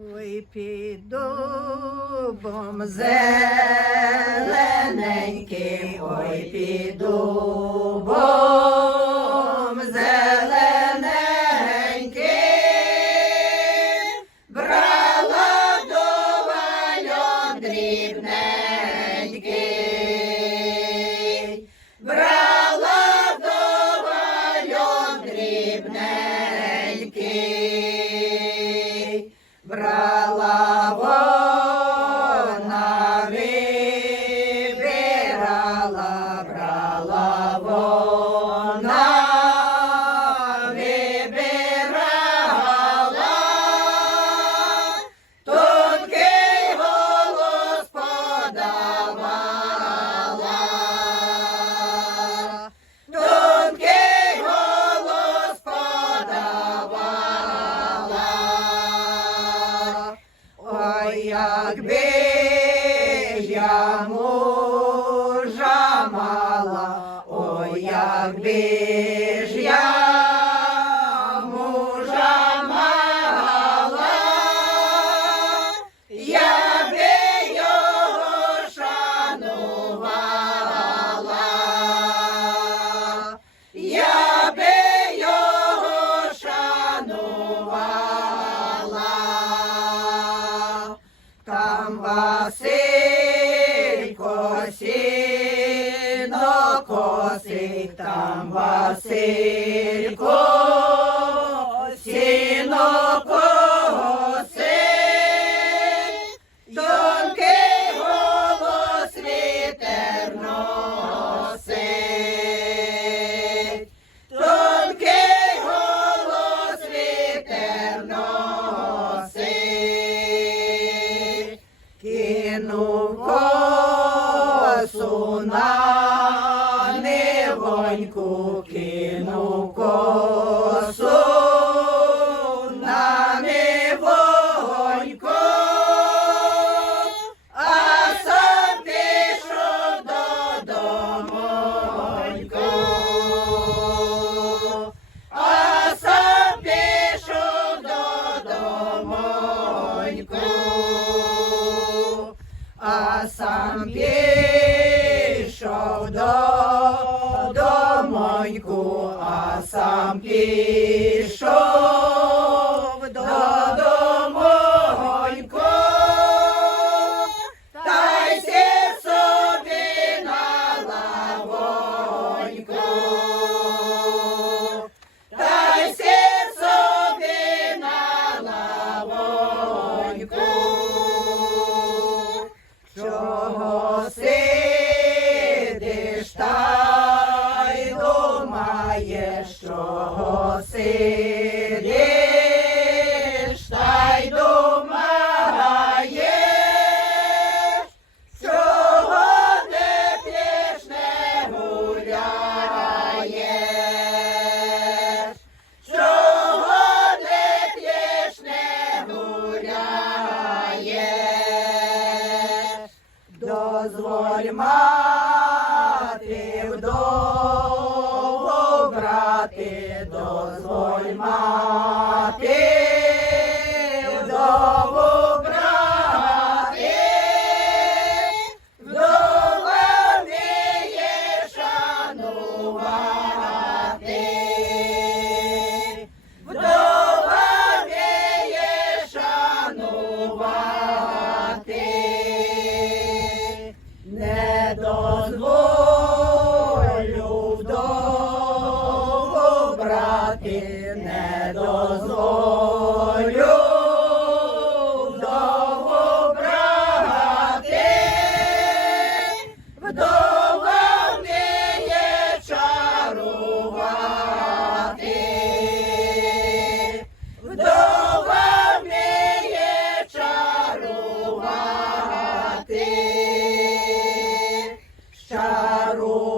Ой, під дубом зелененьким, ой, під дубом якби ж я мужа мала, я би його шанувала. Я би його шанувала. Там Василько сіно там Василько сіно косить, тонкий голос вітер носить, тонкий голос вітер носить, кинув косу на невоньку, кинув косу на невоньку, а сам пішов додому. А сам пішов додому, а сам пішов сам пішов додому. Та й сів собі на лавоньку. Та й сів собі на лавоньку. Чого сидиш та мати, дозволь мати. 자로.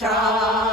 я